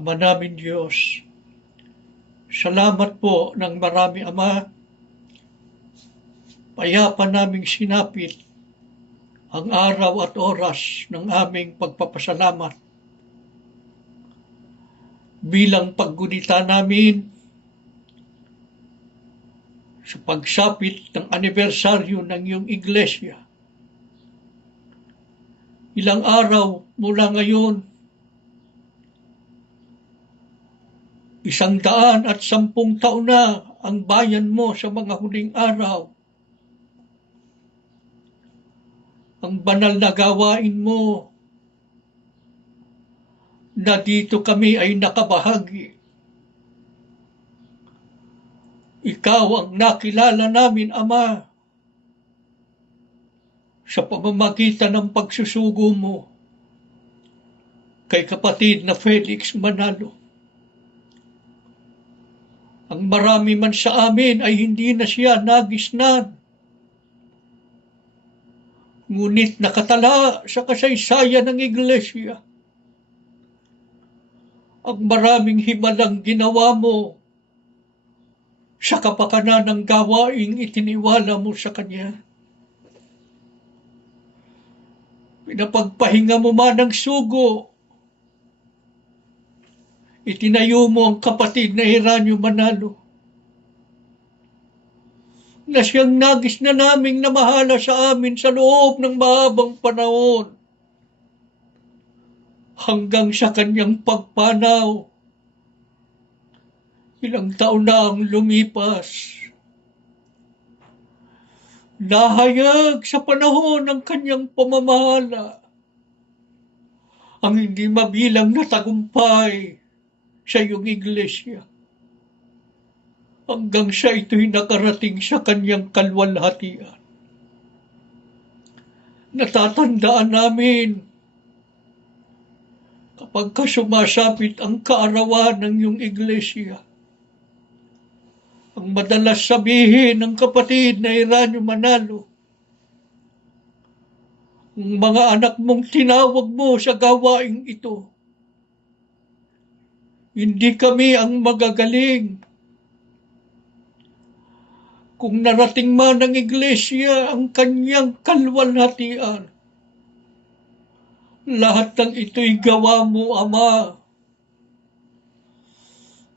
Ama namin Diyos, salamat po ng marami Ama, payapa naming sinapit ang araw at oras ng aming pagpapasalamat. Bilang paggunita namin sa pagsapit ng anibersaryo ng iyong iglesia. Ilang araw mula ngayon, 110 taon na ang bayan mo sa mga huling araw. Ang banal na gawain mo na dito kami ay nakabahagi. Ikaw ang nakilala namin, Ama, sa pamamagitan ng pagsusugo mo kay kapatid na Felix Manalo. Ang marami man sa amin ay hindi na siya nagisnan, ngunit nakatala sa kasaysayan ng Iglesia ang maraming himalang ginawa mo sa kapakanan ng gawaing itiniwala mo sa Kanya. Pinapagpahinga mo man ng sugo, itinayo mo ang kapatid na Eranio Manalo, na siyang nagis na naming namahala sa amin sa loob ng mahabang panahon, hanggang sa kanyang pagpanaw. Ilang taon na ang lumipas. Nahayag sa panahon ng kanyang pamamahala ang hindi mabilang na tagumpay sa iyong iglesia, hanggang sa ito'y nakarating sa kanyang kalwalhatian. Natatandaan namin kapag sumasapit ang kaarawan ng iyong iglesia, ang madalas sabihin ng kapatid na Eranio Manalo, ang mga anak mong tinawag mo sa gawaing ito, hindi kami ang magagaling. Kung narating man ng iglesia ang kanyang kalwalhatian, lahat ng ito'y gawa mo, Ama.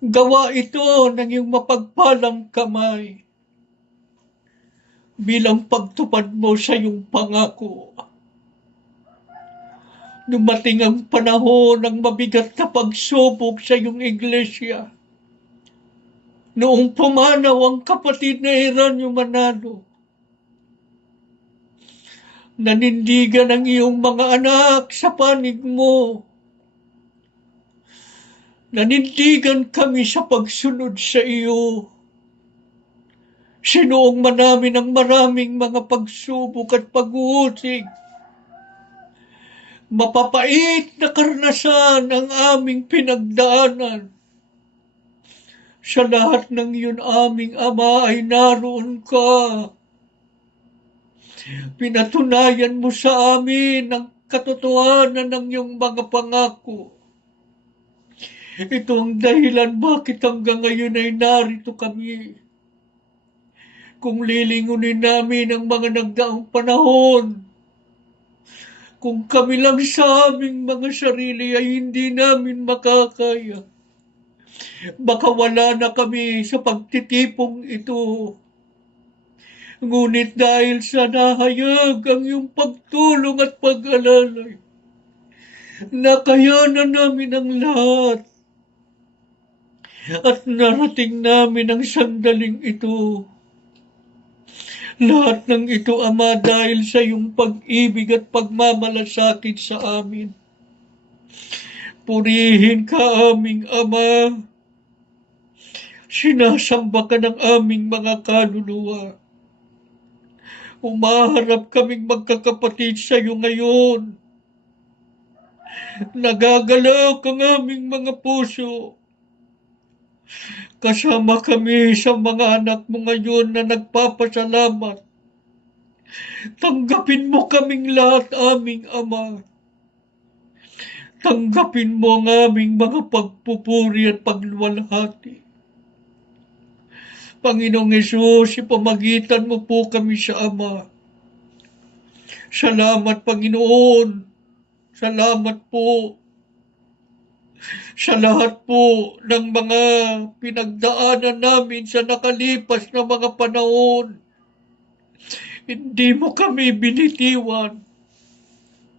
Gawa ito ng iyong mapagpalang kamay bilang pagtupad mo sa iyong pangako. Dumating ang panahon ng mabigat na pagsubok sa iyong iglesia. Noong pumanaw ang kapatid na Eranio Manalo, nanindigan ang iyong mga anak sa panig mo. Nanindigan kami sa pagsunod sa iyo. Sinuong man namin ang maraming mga pagsubok at pag-uusig. Mapapait na karanasan ang aming pinagdaanan. Sa lahat ng iyon, aming Ama, ay naroon ka. Pinatunayan mo sa amin ang katotohanan ng iyong mga pangako. Ito ang dahilan bakit hanggang ngayon ay narito kami. Kung lilingunin namin ang mga nagdaang panahon, kung kami lang sa aming mga sarili ay hindi namin makakaya, baka wala na kami sa pagtitipong ito. Ngunit dahil sa nahayag ang iyong pagtulong at pag-alalay, nakayanan namin ang lahat. At narating namin ang sandaling ito. Lahat ng ito, Ama, dahil sa iyong pag-ibig at pagmamalasakit sa amin. Purihin ka, aming Ama. Sinasamba ka ng aming mga kaluluwa. Umaharap kaming magkakapatid sa iyo ngayon. Nagagalak ang aming mga puso. Kasama kami sa mga anak mo ngayon na nagpapasalamat. Tanggapin mo kaming lahat, aming Ama. Tanggapin mo ang aming mga pagpupuri at pagluwalhati. Panginoong Hesus, ipamagitan mo po kami sa Ama. Salamat, Panginoon. Salamat po sa lahat po ng mga pinagdaanan namin sa nakalipas na mga panahon. Hindi mo kami binitiwan.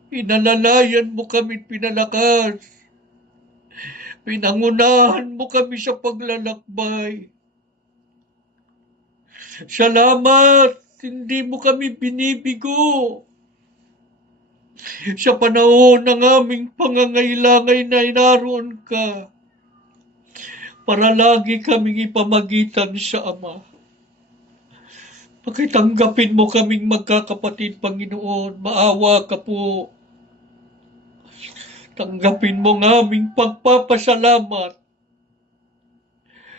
Inalalayan mo kami pinalakas. Pinangunahan mo kami sa paglalakbay. Salamat, hindi mo kami binibigo. Sa panahon ng aming pangangailangan na naroon ka, para lagi kaming ipamagitan sa Ama. Pakitanggapin mo kaming magkakapatid, Panginoon. Maawa ka po. Tanggapin mo ng aming pagpapasalamat.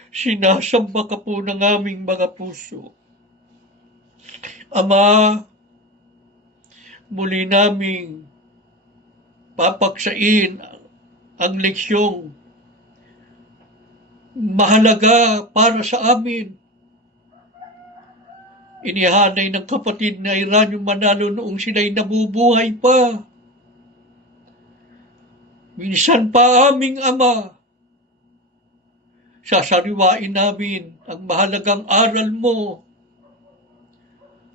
Sinasamba ka po ng aming mga puso. Ama, muli naming papaksain ang leksyong mahalaga para sa amin. Inihanay ng kapatid na Eranio Manalo noong sila'y nabubuhay pa. Minsan pa aming Ama, sasariwain namin ang mahalagang aral mo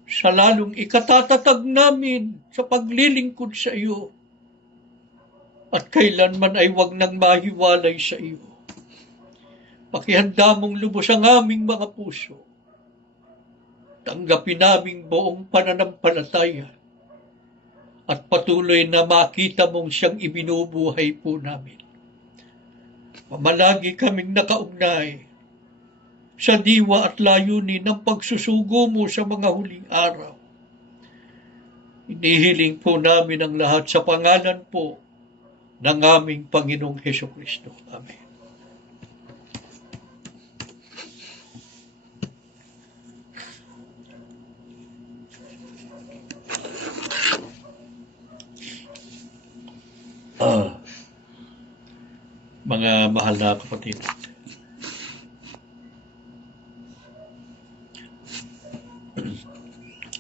sa lalong ikatatatag namin sa paglilingkod sa iyo at kailanman ay wag nang mahiwalay sa iyo. Pakihanda mong lubos ang aming mga puso. Tanggapin naming buong pananampalataya at patuloy na makita mong siyang ibinubuhay po namin. Mamalagi kaming nakaugnay sa diwa at layunin ng pagsusugo mo sa mga huling araw. Inihiling po namin ang lahat sa pangalan po ng aming Panginoong Hesukristo. Amen. Mga mahal na kapatid,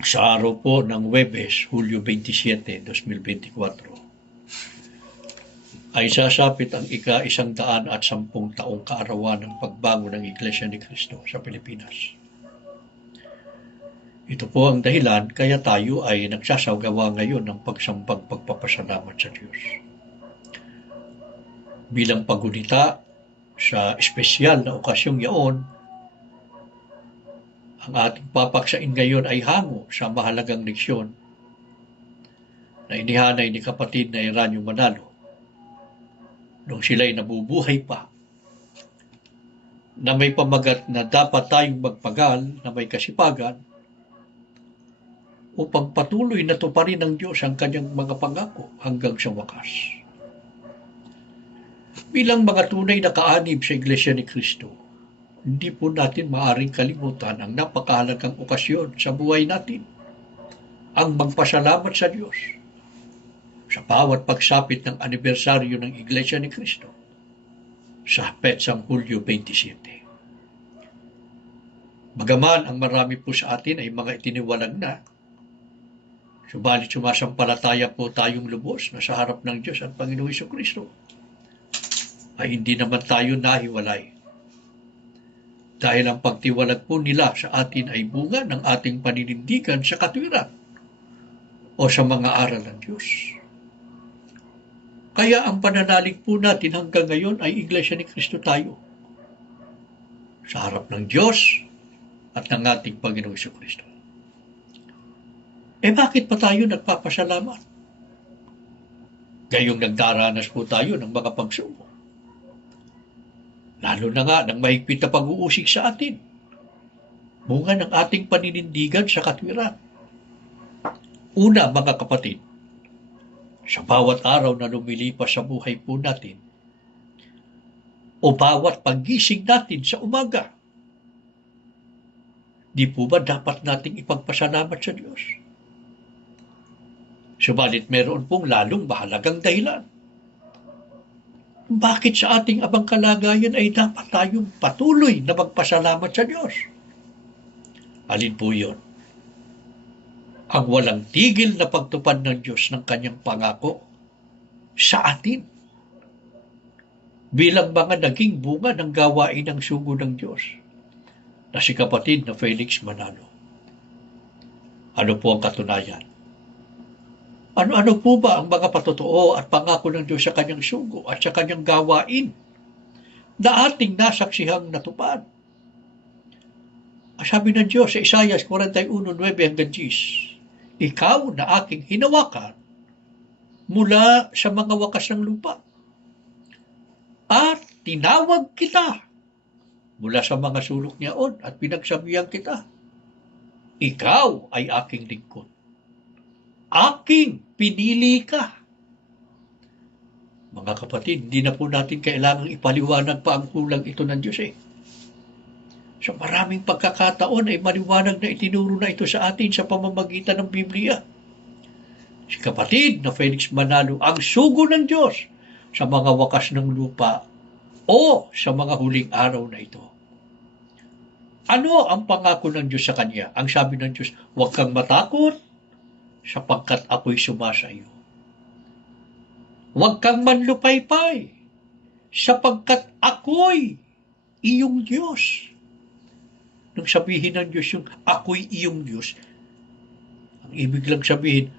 sa araw po ng Huwebes, Hulyo 27, 2024, ay sasapit ang ika-110 taong kaarawan ng pagbangon ng Iglesia ni Cristo sa Pilipinas. Ito po ang dahilan kaya tayo ay nagsasagawa ngayon ng pagsambang pagpapasalamat sa Diyos. Bilang pagunita sa espesyal na okasyong yaon, ang ating papaksain ngayon ay hango sa mahalagang leksyon na inihanay ni kapatid na Eranio Manalo nung sila'y nabubuhay pa, na may pamagat na dapat tayong magpagal na may kasipagan upang patuloy na tuparin ng Diyos ang kanyang mga pangako hanggang sa wakas. Bilang mga tunay na kaanib sa Iglesia ni Cristo, hindi po natin maaaring kalimutan ang napakahalagang okasyon sa buhay natin, ang magpasalamat sa Diyos sa bawat pagsapit ng anibersaryo ng Iglesia ni Cristo sa petsang Hulyo 27. Bagaman ang marami po sa atin ay mga itiniwalag na, subalit sumasampalataya po tayong lubos na sa harap ng Diyos at Panginoong Hesukristo, ay hindi naman tayo nahiwalay. Dahil ang pagtiwalag po nila sa atin ay bunga ng ating paninindigan sa katwiran o sa mga aral ng Diyos. Kaya ang pananalig po natin hanggang ngayon ay Iglesia ni Cristo tayo sa harap ng Diyos at ng ating Panginoong Hesukristo. Bakit pa tayo nagpapasalamat? Gayong nagdaranas po tayo ng mga pagsubok. Lalo na nga ng mahigpit na pag-uusig sa atin, bunga ng ating paninindigan sa katwiran. Una, mga kapatid, sa bawat araw na lumilipas sa buhay po natin, o bawat paggising natin sa umaga, di po ba dapat nating ipagpasalamat sa Diyos? Subalit meron pong lalong mahalagang dahilan. Bakit sa ating abang kalagayan ay dapat tayong patuloy na magpasalamat sa Diyos? Alin po yun? Ang walang tigil na pagtupad ng Diyos ng kanyang pangako sa atin bilang mga naging bunga ng gawain ng sugo ng Diyos na si kapatid na Felix Manalo. Ano po ang katunayan? Ano-ano po ba ang mga patotoo at pangako ng Diyos sa kanyang sugo at sa kanyang gawain na ating nasaksihang natupad. Sabi ng Diyos sa Isaiah 41:9-10, ikaw na aking hinawakan mula sa mga wakas ng lupa, at tinawag kita mula sa mga sulok niyaon at pinagsabihan kita, ikaw ay aking lingkod. Aking pinili ka. Mga kapatid, hindi na po natin kailangang ipaliwanag pa ang kulang ito ng Diyos Sa maraming pagkakataon ay maliwanag na itinuro na ito sa atin sa pamamagitan ng Biblia. Si kapatid na Felix Manalo, ang sugo ng Diyos sa mga wakas ng lupa o sa mga huling araw na ito. Ano ang pangako ng Diyos sa kanya? Ang sabi ng Diyos, huwag kang matakot sapagkat ako'y sumasa iyo. Huwag kang manlupaypay sapagkat ako'y iyong Diyos. Nung sabihin ng Diyos yung ako'y iyong Diyos, ang ibig lang sabihin,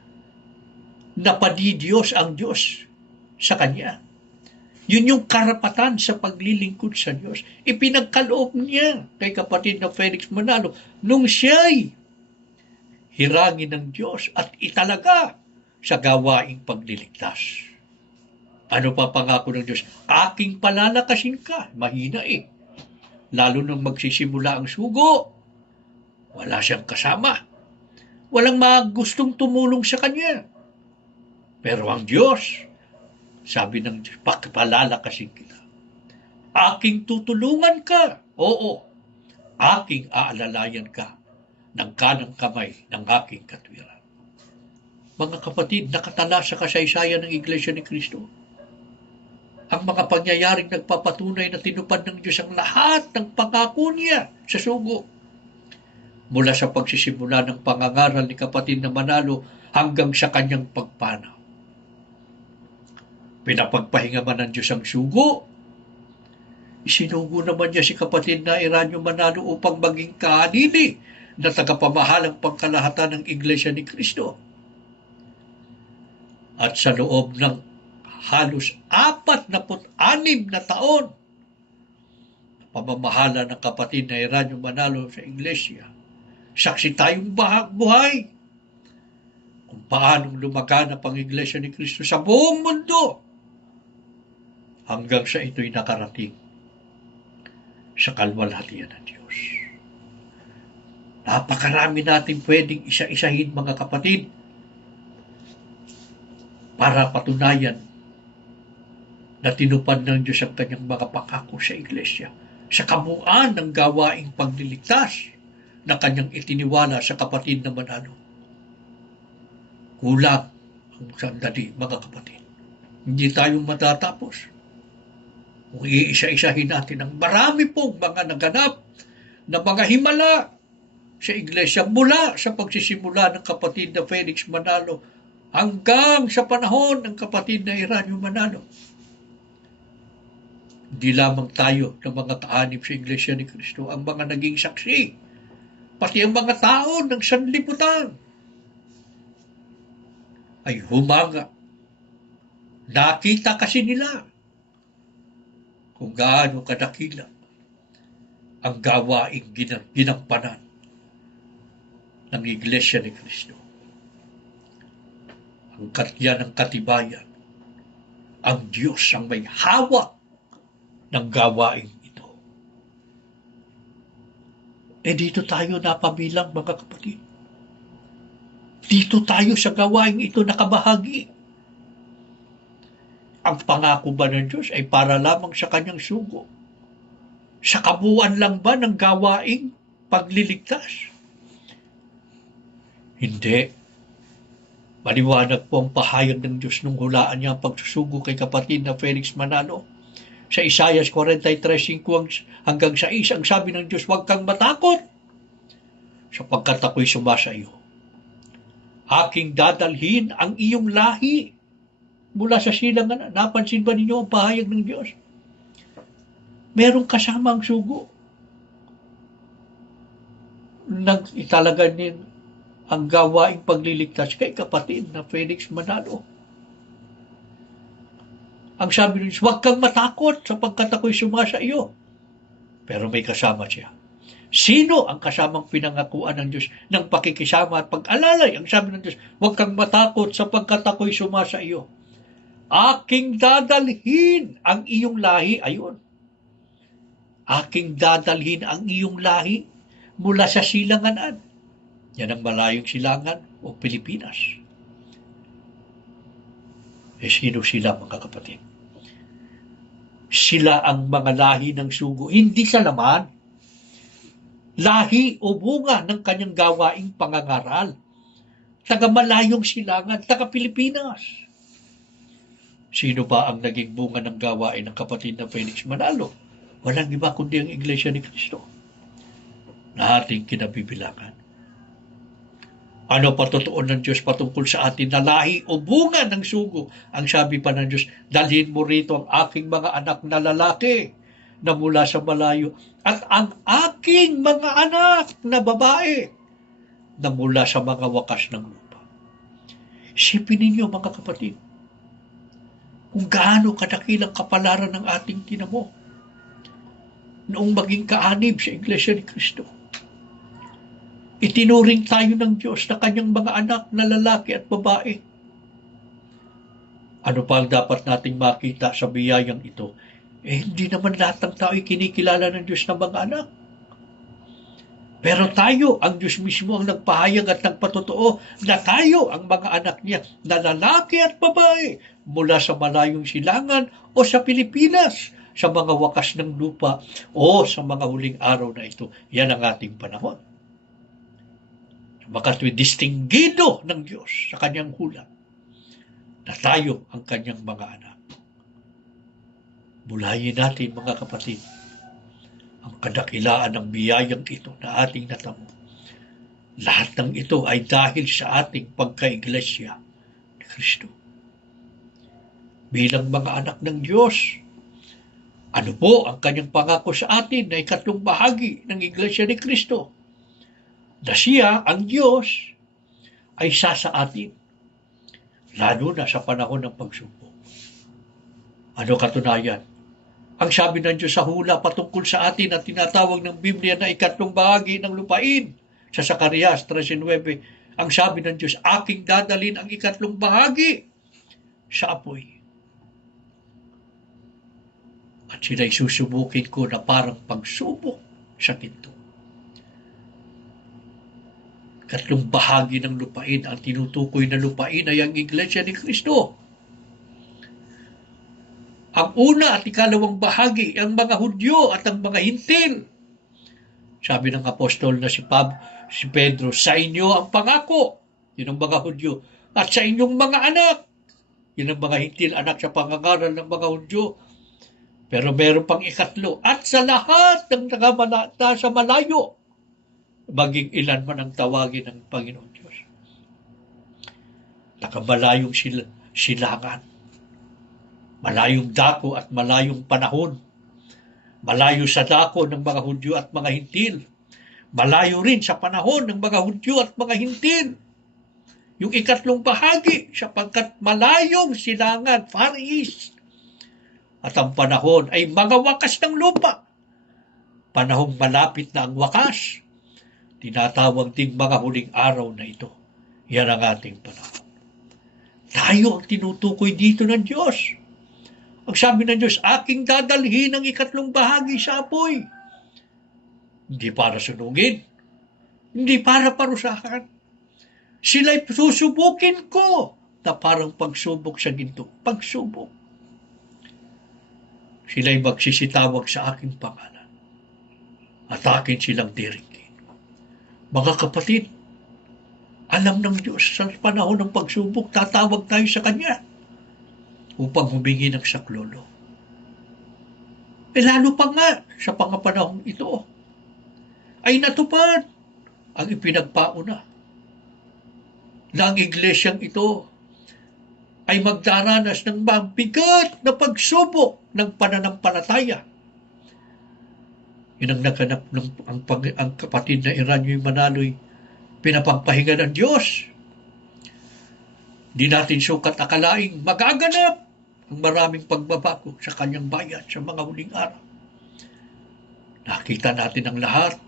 napadidiyos ang Diyos sa kanya. Yun yung karapatan sa paglilingkod sa Diyos. Ipinagkaloob niya kay kapatid na Felix Manalo nung siya'y hirangin ng Diyos at italaga sa gawaing pagliligtas. Ano pa pangako ng Diyos? Aking palalakasin ka. Mahina Lalo nang magsisimula ang sugo, wala siyang kasama. Walang gustong tumulong sa kanya. Pero ang Diyos, sabi ng Diyos, palalakasin kita. Aking tutulungan ka. Oo, aking aalalayan ka ng kanang kamay ng aking katwiran. Mga kapatid, nakatala sa kasaysayan ng Iglesia ni Cristo ang mga pangyayaring nagpapatunay na tinupad ng Diyos ang lahat ng pangako niya sa sugo. Mula sa pagsisimula ng pangangaral ni kapatid na Manalo hanggang sa kanyang pagpanaw. Pinapagpahinga man ng Diyos ang sugo, isinugo naman niya si kapatid na Eranio Manalo upang maging kahanini na tagapamahalang pangkalahatan ng Iglesia ni Cristo. At sa loob ng halos 46 na taon pamamahala ng kapatid na Eranio Manalo sa Iglesia, saksi tayong buhay kung paanong lumaganap ang Iglesia ni Cristo sa buong mundo hanggang sa ito'y nakarating sa kalwalhatian ng Diyos. Napakarami natin pwedeng isa-isahin, mga kapatid, para patunayan na tinupad ng Diyos ang kanyang mga pangako sa Iglesia sa kabuuan ng gawaing pagliligtas na kanyang itiniwala sa kapatid na Manalo. Kulang ang sandali, mga kapatid. Hindi tayo matatapos kung iisa-isahin natin ang marami pong mga naganap na mga himala sa Iglesia mula sa pagsisimula ng kapatid na Felix Manalo hanggang sa panahon ng kapatid na Eranio Manalo. Di lamang tayo ng mga kaanib sa Iglesia ni Cristo ang mga naging saksi, pati ang mga tao ng sanlibutan ay humanga. Nakita kasi nila kung gaano kadakila ang gawaing ginampanan ng Iglesia ni Cristo. Ang katyan ng katibayan, ang Diyos ang may hawak ng gawain ito. Dito tayo napabilang, mga kapatid. Dito tayo sa gawain ito nakabahagi. Ang pangako ba ng Diyos ay para lamang sa kanyang sugo? Sa kabuuan lang ba ng gawaing pagliligtas? Hindi. Maliwanag po ang pahayag ng Diyos nung hulaan niya ang pagsusugo kay kapatid na Felix Manalo. Sa Isaiah 43:5 hanggang 6, ang sabi ng Diyos, huwag kang matakot sapagkat ako'y sumasa iyo. Aking dadalhin ang iyong lahi mula sa silangan. Napansin ba ninyo ang pahayag ng Diyos? Merong kasama ang sugo. Italaga din ang gawaing pagliligtas kay kapatid na Felix Manalo. Ang sabi ng Diyos, huwag kang matakot sapagkat ako'y sumasa iyo. Pero may kasama siya. Sino ang kasamang pinangakuan ng Diyos ng pakikisama at pag-alalay? Ang sabi ng Diyos, huwag kang matakot sapagkat ako'y sumasa iyo. Aking dadalhin ang iyong lahi. Ayun. Aking dadalhin ang iyong lahi mula sa silanganan. Yan ang malayong silangan o Pilipinas. Sino sila, mga kapatid? Sila ang mga lahi ng sugo, hindi sa laman. Lahi o bunga ng kanyang gawaing pangangaral. Taga-malayong silangan, taga-Pilipinas. Sino ba ang naging bunga ng gawain ng kapatid na Felix Manalo? Walang iba kundi ang Iglesia ni Cristo na ating kinabibilangan. Ano patutuon ng Diyos patungkol sa atin na lahi o bunga ng sugo? Ang sabi pa ng Diyos, dalhin mo rito ang aking mga anak na lalaki na mula sa malayo at ang aking mga anak na babae na mula sa mga wakas ng lupa. Isipin ninyo, mga kapatid, kung gaano kadakilang kapalaran ng ating tinamo noong maging kaanib sa Iglesia ni Cristo. Itinuring tayo ng Diyos na kanyang mga anak na lalaki at babae. Ano pa ang dapat nating makita sa biyayang ito? Hindi naman lahat ng tao ay kinikilala ng Diyos na mga anak. Pero tayo, ang Diyos mismo ang nagpahayag at nagpatotoo na tayo ang mga anak niya na lalaki at babae mula sa malayong silangan o sa Pilipinas, sa mga wakas ng lupa o sa mga huling araw na ito. Yan ang ating panahon. Makatwi distinggido ng Diyos sa kanyang hula na tayo ang kanyang mga anak. Bulayin natin, mga kapatid, ang kadakilaan ng biyayang ito na ating natamo. Lahat ng ito ay dahil sa ating pagka-iglesia ni Kristo. Bilang mga anak ng Diyos, ano po ang kanyang pangako sa atin na ikatlong bahagi ng Iglesia ni Kristo? Na siya, ang Diyos, ay isa sa atin, lalo na sa panahon ng pagsubok. Ano katunayan? Ang sabi ng Diyos sa hula patungkol sa atin at tinatawag ng Biblia na ikatlong bahagi ng lupain sa Zacarias 13:9, ang sabi ng Diyos, aking dadalhin ang ikatlong bahagi sa apoy. At sila'y susubukin ko na parang pagsubok sa ginto. Katlong bahagi ng lupain, ang tinutukoy na lupain ay ang Iglesia ni Cristo. Ang una at ikalawang bahagi, ang mga Hudyo at ang mga Hintil. Sabi ng apostol na si Pedro, sa inyo ang pangako, yun ang mga Hudyo, at sa inyong mga anak, yun ang mga Hintil, anak sa pangangaral ng mga Hudyo. Pero meron pang ikatlo, at sa lahat ng nasa malayo, maging ilan man ang tawagin ng Panginoon Diyos. Nakamalayong silangan, malayong dako at malayong panahon, malayo sa dako ng mga Hudyo at mga Hintil, malayo rin sa panahon ng mga Hudyo at mga Hintil. Yung ikatlong bahagi, sapagkat malayong silangan, Far East, at ang panahon ay mga wakas ng lupa. Panahong malapit na ang wakas, tinatawag ding mga huling araw na ito. Yan ang ating panahon. Tayo ang tinutukoy dito ng Diyos. Ang sabi ng Diyos, aking dadalhin ang ikatlong bahagi sa apoy. Hindi para sunugin. Hindi para parusahan. Sila'y susubukin ko na parang pagsubok sa ginto. Pagsubok. Sila'y magsisitawag sa aking pangalan. At akin silang diringgin. Mga kapatid, alam ng Diyos sa panahon ng pagsubok, tatawag tayo sa Kanya upang humingi ng saklolo. Lalo pa nga sa pangapanahong ito ay natupad ang ipinagpauna na ang iglesyang ito ay magdaranas ng mabigat na pagsubok ng pananampalataya. Yun ang naganap ng ang kapatid na Eranio Manalo'y pinapagpahinga ng Diyos. Di natin sukat akalaing magaganap ang maraming pagbabago sa kanyang bayan sa mga huling araw. Nakita natin ang lahat,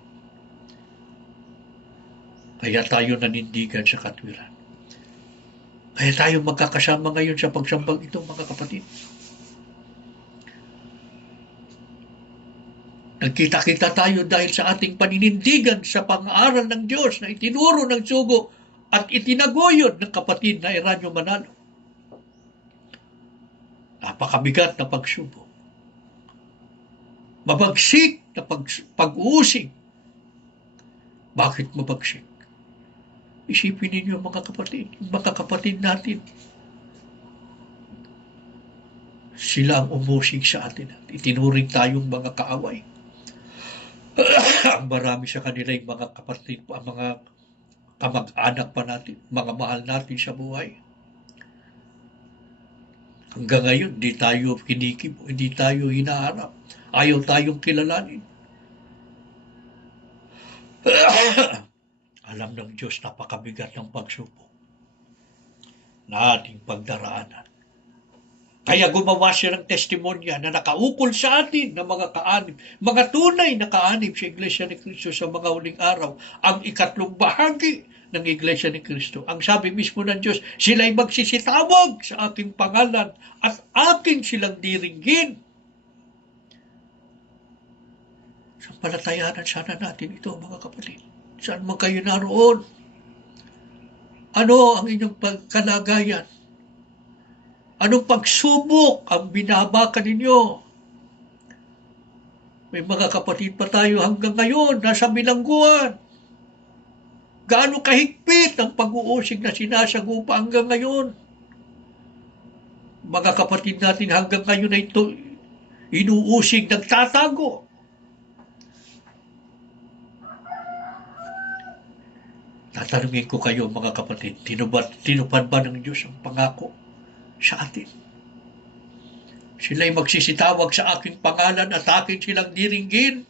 kaya tayo nanindigan sa katwiran. Kaya tayo magkakasama ngayon sa pagsambang ito, mga kapatid. Nagkita-kita tayo dahil sa ating paninindigan sa pang-aaral ng Diyos na itinuro ng sugo at itinaguyod ng kapatid na Eranio Manalo. Napakabigat na pagsubok. Mabagsik na pag-uusig. Bakit mabagsik? Isipin ninyo mga kapatid natin. Sila ang umusig sa atin. Itinuring tayong mga kaaway. Ang marami sa kanila yung mga kapatid, ang mga kamag-anak pa natin, mga mahal natin sa buhay. Hanggang ngayon, hindi tayo kinikibo, hindi tayo hinaharap. Ayaw tayong kilalanin. Alam ng Diyos, napakabigat ng pagsubok na ating pagdaraanan. Kaya gumawa siya ng testimonya na nakaukol sa atin ng mga kaanib, mga tunay na kaanib sa Iglesia ni Cristo sa mga huling araw, ang ikatlong bahagi ng Iglesia ni Cristo. Ang sabi mismo ng Diyos, sila'y magsisitawag sa aking pangalan at akin silang diringgin. Sampalatayanan sana natin ito, mga kapatid. Saan man kayo naroon? Ano ang inyong kalagayan? Anong pagsubok ang binabakan ninyo? May mga kapatid pa tayo hanggang ngayon, nasa bilangguan. Gaano kahigpit ang pag-uusig na sinasagupa hanggang ngayon? Mga kapatid natin hanggang ngayon ay inuusig, nagtatago. Tatanungin ko kayo mga kapatid, tinupad ba ng Diyos ang pangako sa atin? Sila'y magsisitawag sa aking pangalan at akin silang diringgin.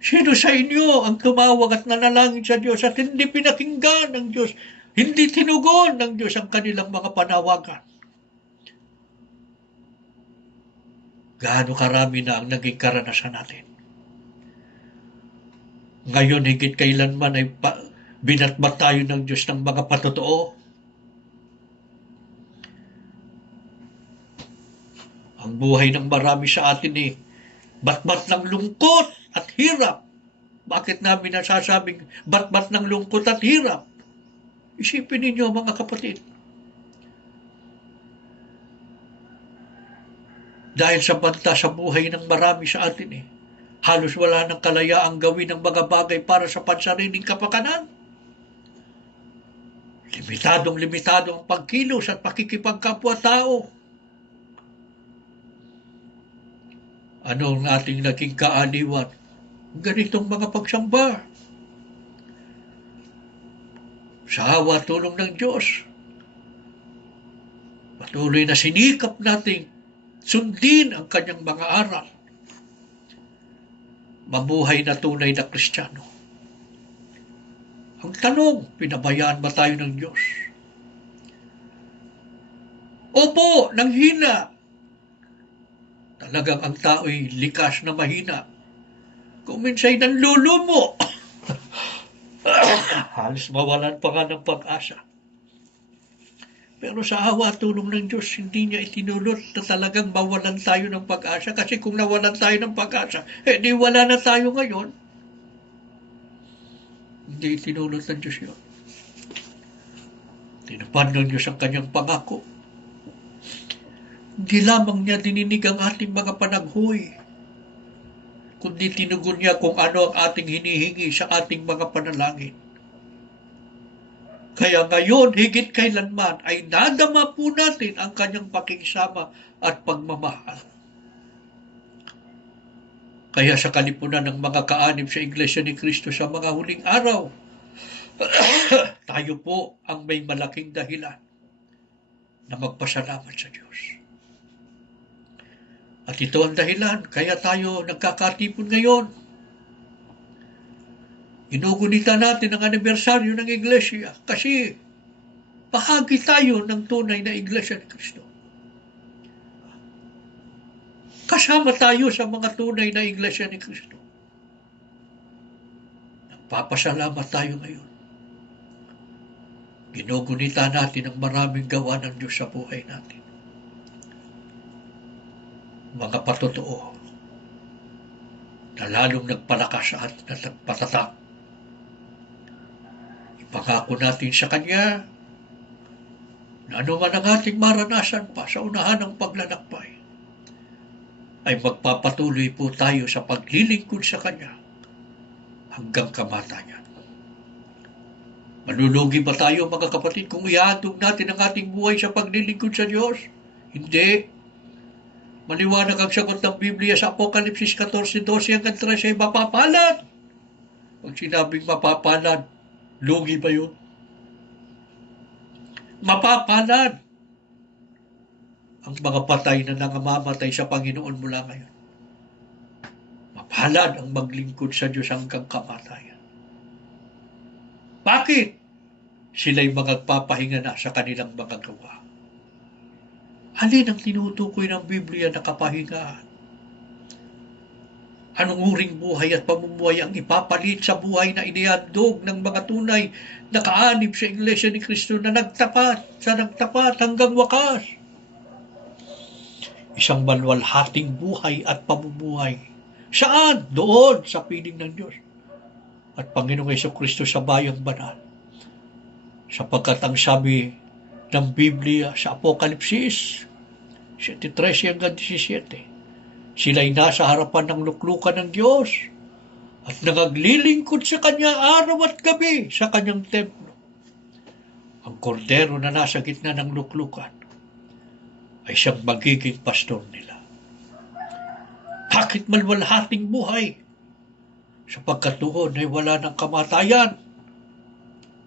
Sino sa inyo ang tumawag at nanalangin sa Diyos at hindi pinakinggan ng Diyos, hindi tinugon ng Diyos ang kanilang mga panawagan? Gaano karami na ang naging karanasan natin? Ngayon, higit kailanman ay binatbat tayo ng Diyos ng mga patotoo. Ang buhay ng marami sa atin batbat ng lungkot at hirap. Bakit namin nasasabing batbat ng lungkot at hirap? Isipin ninyo mga kapatid. Dahil sa banta sa buhay ng marami sa atin halos wala nang kalayaang gawin ng mga bagay para sa pansariling kapakanan. Limitado ang pagkilos at pakikipagkapwa-tao. Ano ang ating naging kaaliwan? Ganitong mga pagsamba. Sa awa tulong ng Diyos, patuloy na sinikap nating sundin ang kanyang mga aral. Mabuhay na tunay na Kristiyano. Ang tanong, pinabayaan ba tayo ng Diyos? Opo, nanghina. Talagang ang tao'y likas na mahina. Kung minsa'y nanlulumo, halos mawalan pa nga ng pag-asa. Pero sa awa at tulong ng Diyos, hindi niya itinulot na talagang mawalan tayo ng pag-asa. Kasi kung nawalan tayo ng pag-asa, di wala na tayo ngayon. Hindi itinulot ng Diyos yun. Tinupad ng Diyos ang kanyang pangako. Hindi lamang niya dininig ang ating mga panaghoy, kundi tinugon niya kung ano ang ating hinihingi sa ating mga panalangin. Kaya ngayon, higit kailanman, ay nadama po natin ang kanyang pakikisama at pagmamahal. Kaya sa kalipunan ng mga kaanib sa Iglesia ni Cristo sa mga huling araw, tayo po ang may malaking dahilan na magpasalamat sa Diyos. At ito ang dahilan, kaya tayo nagkakatipon ngayon. Inugunita natin ang anibersaryo ng Iglesia kasi bahagi tayo ng tunay na Iglesia ni Cristo. Kasama tayo sa mga tunay na Iglesia ni Kristo. Nagpapasalamat tayo ngayon. Ginugunita natin ang maraming gawa ng Diyos sa buhay natin. Mga patotoo na lalong nagpalakas at nagpatatak. Ipangako natin sa Kanya na anuman ang ating maranasan pa sa unahan ng paglalakbay, ay magpapatuloy po tayo sa paglilingkod sa Kanya hanggang kamatayan. Malulugi ba tayo, mga kapatid, kung ihahandog natin ang ating buhay sa paglilingkod sa Diyos? Hindi. Maliwanag ang sagot ng Biblia sa Apokalipsis 14:12 hanggang 13 ay mapapalad. Pag sinabing mapapalad, lugi ba yun? Mapapalad ang mga patay na nangamamatay sa Panginoon mula ngayon. Mapalad ang maglingkod sa Diyos hanggang kamatayan. Bakit? Sila'y magpapahinga na sa kanilang mga gawa. Alin ang tinutukoy ng Biblia na kapahingaan? Anong uring buhay at pamumuhay ang ipapalit sa buhay na inihandog ng mga tunay na kaanib sa Iglesia ni Kristo na nagtapat hanggang wakas? Isang maluwalhating buhay at pamumuhay. Saan? Doon sa piling ng Diyos at Panginoong Jesucristo sa bayang banal. Sapagkat ang sabi ng Biblia sa Apokalipsis 7:13 hanggang 17, sila'y nasa harapan ng luklukan ng Diyos at nangaglilingkod sa Kanya araw at gabi sa Kanyang templo. Ang kordero na nasa gitna ng luklukan ay siyang magiging pastor nila. Bakit malwalhating buhay? Sapagkat doon ay wala ng kamatayan.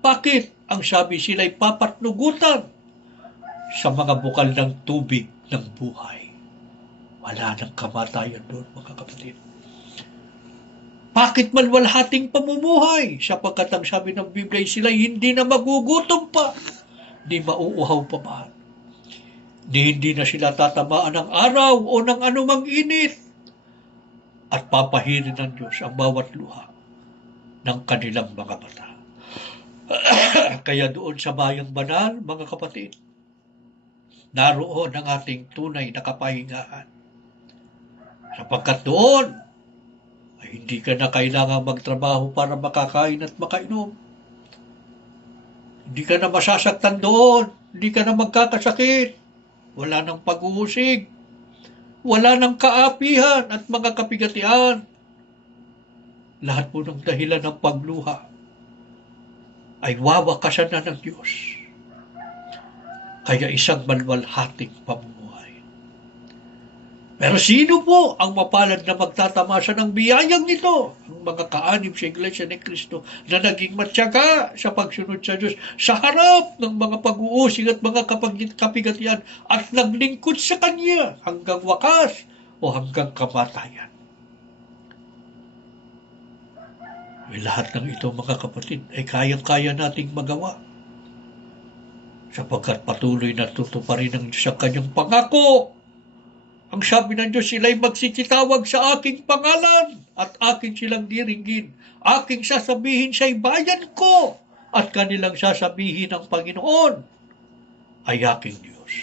Bakit? Ang sabi, sila'y papatnugutan sa mga bukal ng tubig ng buhay. Wala ng kamatayan doon, mga kapatid. Bakit malwalhating pamumuhay? Sapagkat ang sabi ng Biblia, sila'y hindi na magugutom pa, di mauuhaw pa man. Hindi na sila tatamaan ng araw o ng anumang init. At papahirin ng Diyos ang bawat luha ng kanilang mga mata. Kaya doon sa bayang banal, mga kapatid, naroon ang ating tunay na kapahingaan. Sapagkat doon, ay hindi ka na kailangang magtrabaho para makakain at makainom. Hindi ka na masasaktan doon. Hindi ka na magkakasakit. Wala nang pag-uusig. Wala nang kaapihan at mga kapigatian. Lahat po ng dahilan ng pagluha ay wawakasan na ng Diyos. Kaya isang malwalhating pamumuhay. Pero sino po ang mapalad na magtatamasa ng biyayang ito? Ang mga kaanib sa Iglesia ni Kristo na naging matyaga sa pagsunod sa Diyos sa harap ng mga pag-uusig at mga kapigatian at naglingkod sa Kanya hanggang wakas o hanggang kamatayan. Lahat ng ito, mga kapatid, ay kayang-kaya nating magawa. Sapagkat patuloy na tutuparin ng Diyos ang Kanyang pangako. Ang sabi ng Diyos, sila'y magsisitawag sa aking pangalan at aking silang diringgin. Aking sasabihin siya'y bayan ko at kanilang sasabihin ng Panginoon ay aking Diyos.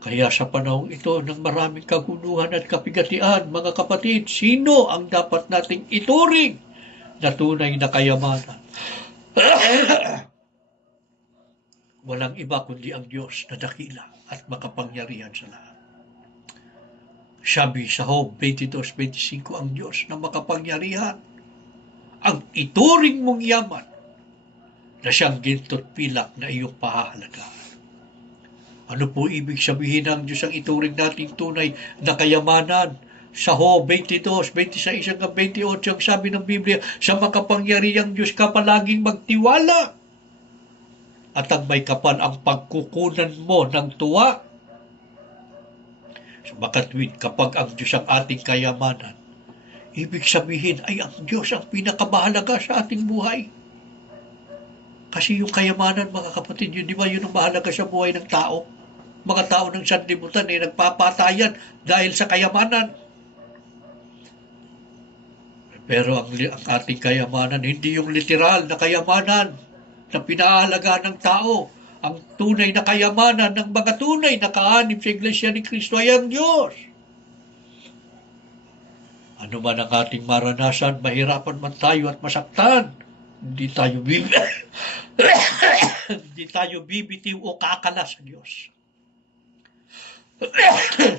Kaya sa panahong ito ng maraming kagunuhan at kapigatian, mga kapatid, sino ang dapat nating ituring na tunay na kayamanan? Walang iba kundi ang Diyos na dakila at makapangyarihan sa lahat. Sabi sa Job 22:25, ang Diyos na makapangyarihan ang ituring mong yaman na siyang ginto't pilak na iyong pahahalagaan. Ano po ibig sabihin ng Diyos ang ituring nating tunay na kayamanan? Sa Job 22:26 hanggang 28, ang sabi ng Biblia, sa makapangyarihang Diyos ka palaging magtiwala at ang may kapal ang pagkukunan mo ng tuwa. Sa makatwid, kapag ang Diyos ang ating kayamanan, ibig sabihin ay ang Diyos ang pinakamahalaga sa ating buhay. Kasi yung kayamanan, mga kapatid, yun, di ba yun ang mahalaga sa buhay ng tao? Mga tao ng sanlibutan ay nagpapatayan dahil sa kayamanan. Pero ang ating kayamanan, hindi yung literal na kayamanan na pinaahalaga ng tao. Ang tunay na kayamanan ng mga tunay na kaanib sa Iglesia ni Kristo ay ang Diyos. Ano man ang ating maranasan, mahirapan man tayo at masaktan, hindi tayo hindi tayo bibitiw o kakala sa Diyos.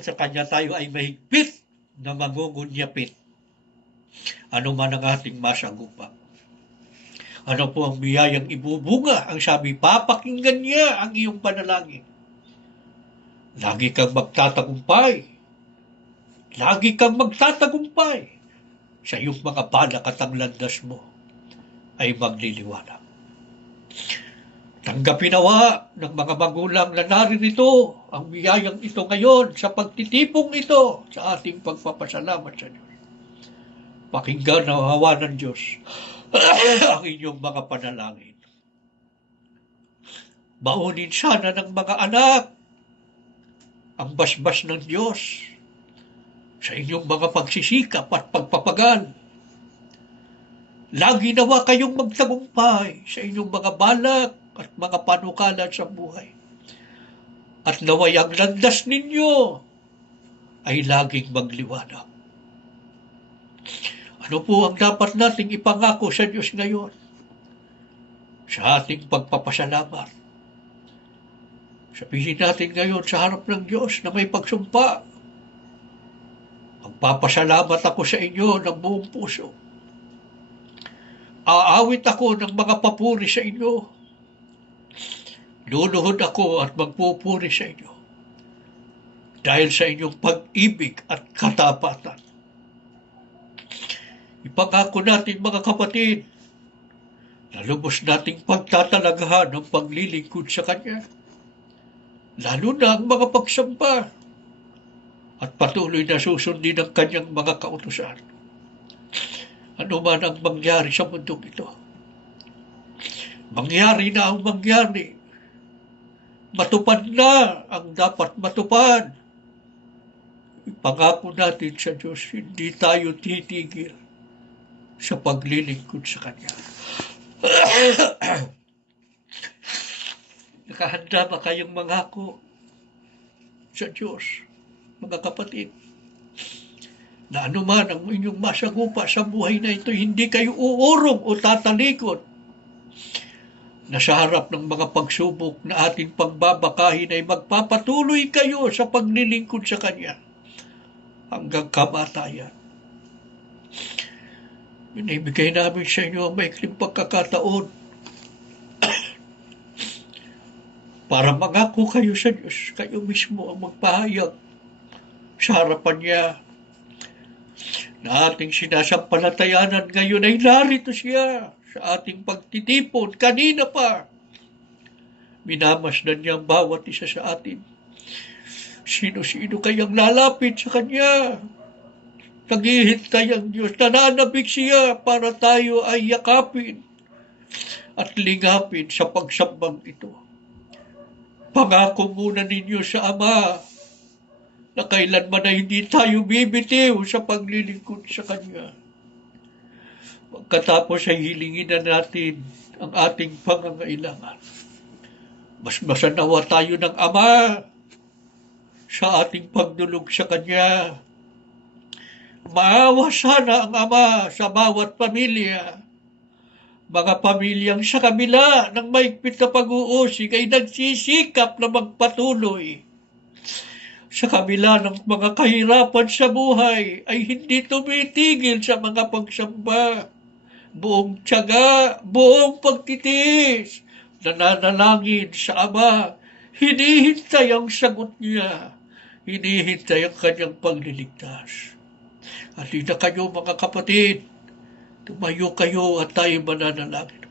Sa Kanya tayo ay mahigpit na mangungunyapit. Ano man ang ating masagupa. Ano po ang biyayang ibubunga? Ang sabi, papakinggan niya ang iyong panalangin. Lagi kang magtatagumpay. Lagi kang magtatagumpay. Sa iyong mga balak at ang landas mo ay magliliwanag. Tanggapin nawa ng mga magulang na naririto ang biyayang ito ngayon sa pagtitipong ito sa ating pagpapasalamat sa Diyos. Pakinggan ang hawa ng Diyos ang inyong mga panalangin. Baunin sana ng mga anak ang basbas ng Diyos sa inyong mga pagsisikap at pagpapagal. Lagi nawa kayong magtagumpay sa inyong mga balak at mga panukala sa buhay. At naway ang landas ninyo ay laging magliwanag. Ano po ang dapat nating ipangako sa Diyos ngayon? Sa ating pagpapasalamat. Sabihin natin ngayon sa harap ng Diyos na may pagsumpa. Magpapasalamat ako sa inyo ng buong puso. Aawit ako ng mga papuri sa inyo. Luluhod ako at magpupuri sa inyo. Dahil sa inyong pag-ibig at katapatan. Ipangako natin mga kapatid na lubos nating pagtatalagahan ng paglilingkod sa Kanya. Lalo na ang mga pagsamba at patuloy na susundin ang Kanyang mga kautusan. Ano man ang mangyari sa mundong ito. Mangyari na ang mangyari. Matupad na ang dapat matupad. Ipangako natin sa Diyos, hindi tayo titigil sa paglilingkod sa Kanya. Nakahanda ba kayong mangako sa Diyos, mga kapatid? Na anuman ang inyong masagupa sa buhay na ito, hindi kayo uurong o tatalikod na sa harap ng mga pagsubok na ating pagbabakahin ay magpapatuloy kayo sa paglilingkod sa Kanya hanggang kamatayan. Binibigay namin sa inyo ang maikling pagkakataon para mangako kayo sa Diyos. Kayo mismo ang magpahayag sa harapan niya na ating sinasampalatayanan ngayon ay narito siya sa ating pagtitipon. Kanina pa, minamasdan niya ang bawat isa sa atin. Sino-sino kayang lalapit sa Kanya? Naghihintay ang Diyos. Nananabik siya para tayo ay yakapin at lingapin sa pagsambang ito. Pangako muna ninyo sa Ama na kailanman ay hindi tayo bibitiw sa paglilingkod sa Kanya. Pagkatapos ay hilingin na natin ang ating pangangailangan. Mas masanawa tayo ng Ama sa ating pagdulog sa Kanya. Maawa sana ang Ama sa bawat pamilya. Mga pamilyang sa kabila ng maigpit na pag-uusig ay nagsisikap na magpatuloy. Sa kabila ng mga kahirapan sa buhay ay hindi tumitigil sa mga pagsamba. Buong tiyaga, buong pagtitiis, nananalangin sa Ama. Hinihintay ang sagot niya. Hinihintay ang Kanyang pagliligtas. Halina kayo mga kapatid, tumayo kayo at tayo mananalangin.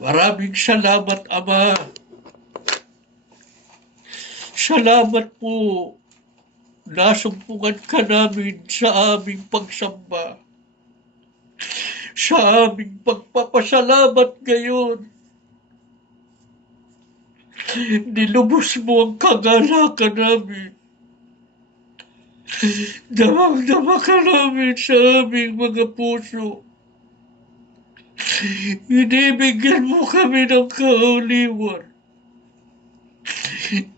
Maraming salamat, Ama. Salamat po. Nasumpungan ka namin sa aming pagsamba. Sa aming pagpapasalamat ngayon. Nilubos mo ang kagalakan namin. Damang-dama ka namin sa aming mga puso. Binibigyan mo kami ng kaaliwan.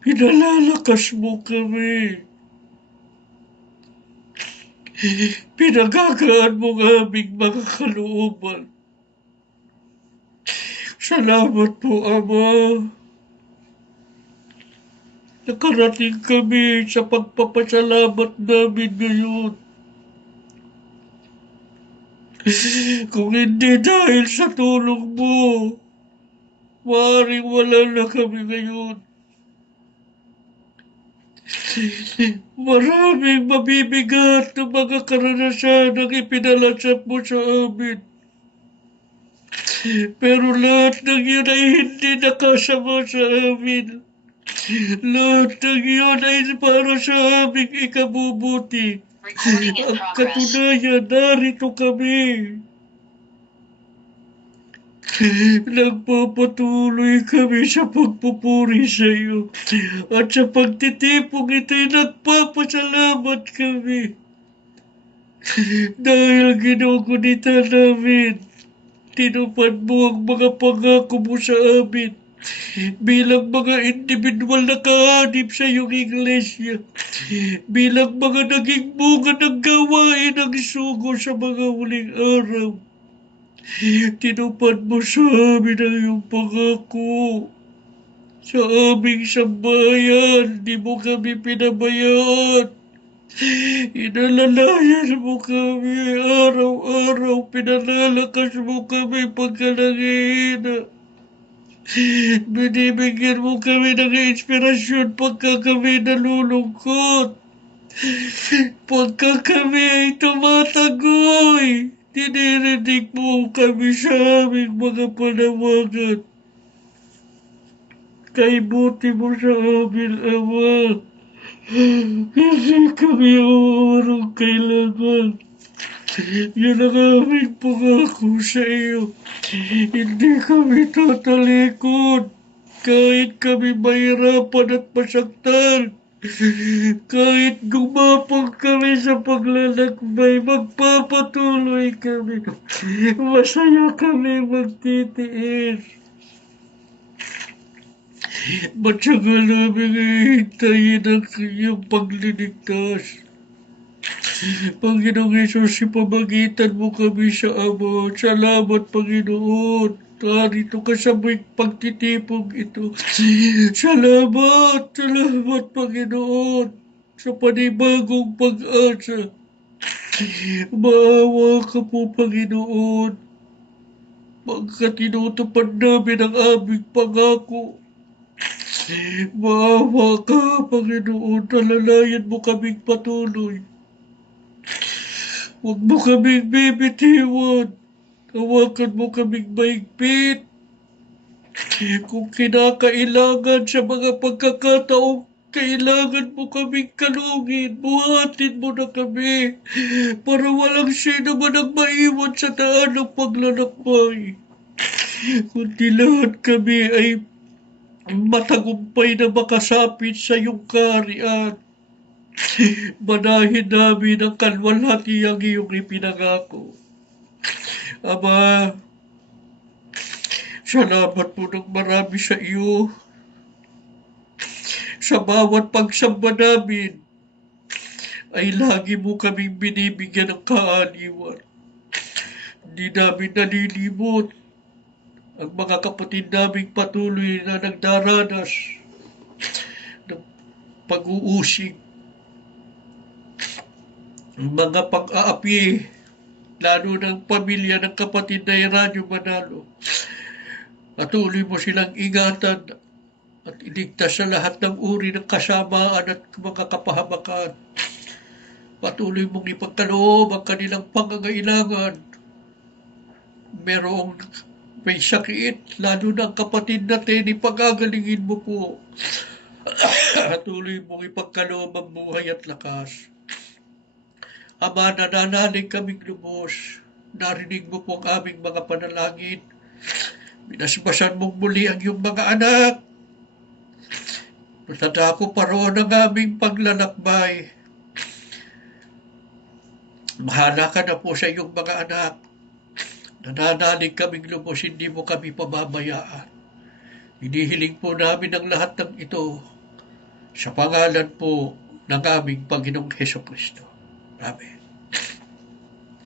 Pinalalakas mo kami. Pinagagaan mo ang aming mga kalooban. Salamat po, Ama. Nakarating kami sa pagpapasalamat namin ngayon. Kung hindi dahil sa tulong mo, maaaring wala na kami ngayon. Maraming mabibigat na mga karanasan ang ipinalasap mo sa amin. Pero lahat ng yun ay hindi nakasama sa amin. Lahat ng yun ay para sa aming ikabubuti. Ang katunayan, narito kami. Nagpapatuloy kami sa pagpupuri sa iyo. At sa pagtitipong ito'y nagpapasalamat kami. Dahil ginugunita namin, tinupad mo ang mga pangako mo sa amin. Bilang mga individual na kaanib sa iyong iglesia. Bilang mga naging bunga ng gawain ng sugo sa mga huling araw. Tinupad mo sa amin ang iyong pangako. Sa aming sambayan, di mo kami pinabayaan. Inalalayan mo kami araw-araw, pinalalakas mo kami pagkalangina. Binibigyan mo kami ng inspirasyon pagka kami nalulungkot. Pagka kami ay tumatagoy, dinirinig mo kami sa aming mga panawagan. Kay buti mo sa amin, Ama. Kasi kami uurong kailangan. Yan ang aming pangako sa iyo. Hindi kami tatalikod. Kahit kami mahirapan at masaktan. Kahit gumapang kami sa paglalakbay, magpapatuloy kami. Masaya kami magtitiis. Matyaga namin hihintayin ang iyong pagliligtas. Panginoong Hesus, ipamagitan mo kami sa Ama. Salamat, Panginoon. Narito ka sa may pagtitipong ito. Salamat, Panginoon, sa panibagong pag-asa. Maawa ka po, Panginoon, pagka tinutupad namin ang aming pangako. Maawa ka, Panginoon, alalayan mo kaming patuloy. Huwag mo kaming bibitiwan. Hawakan mo kaming mahigpit. Kung kinakailangan sa mga pagkakataong kailangan mo kaming kalugin, buhatin mo na kami para walang sino man ang maiwan sa daan ng paglalakbay. Kundi lahat kami ay matagumpay na makasapit sa iyong kaharian. Manahin namin ang kalwalhatiang iyong ipinangako. Ama, salamat po ng marami sa iyo. Sa bawat pagsamba namin, ay lagi mo kaming binibigyan ng kaaliwan. Hindi namin nalilimot ang mga kapatid naming patuloy na nagdaranas ng pag-uusig, mga pag-aapi, lalo ng pamilya ng kapatid na Radyo Manalo. Patuloy mo silang ingatan at iligtas sa lahat ng uri ng kasamaan at mga kapahamakan. Patuloy mong ipagkaloob ang kanilang pangangailangan. Merong may sakit, lalo ng kapatid natin, ipagagalingin mo po. Patuloy mong ipagkaloob ang buhay at lakas. Ama, nananalig kaming lubos. Narinig mo po ang aming mga panalangin. Binasbasan mong muli ang iyong mga anak. Matadako pa roon ang aming paglalakbay. Bahala ka na po sa iyong mga anak. Nananalig kaming lubos, hindi mo kami pamamayaan. Hinihiling po namin ang lahat ng ito sa pangalan po ng aming Panginoong Hesukristo. Amen.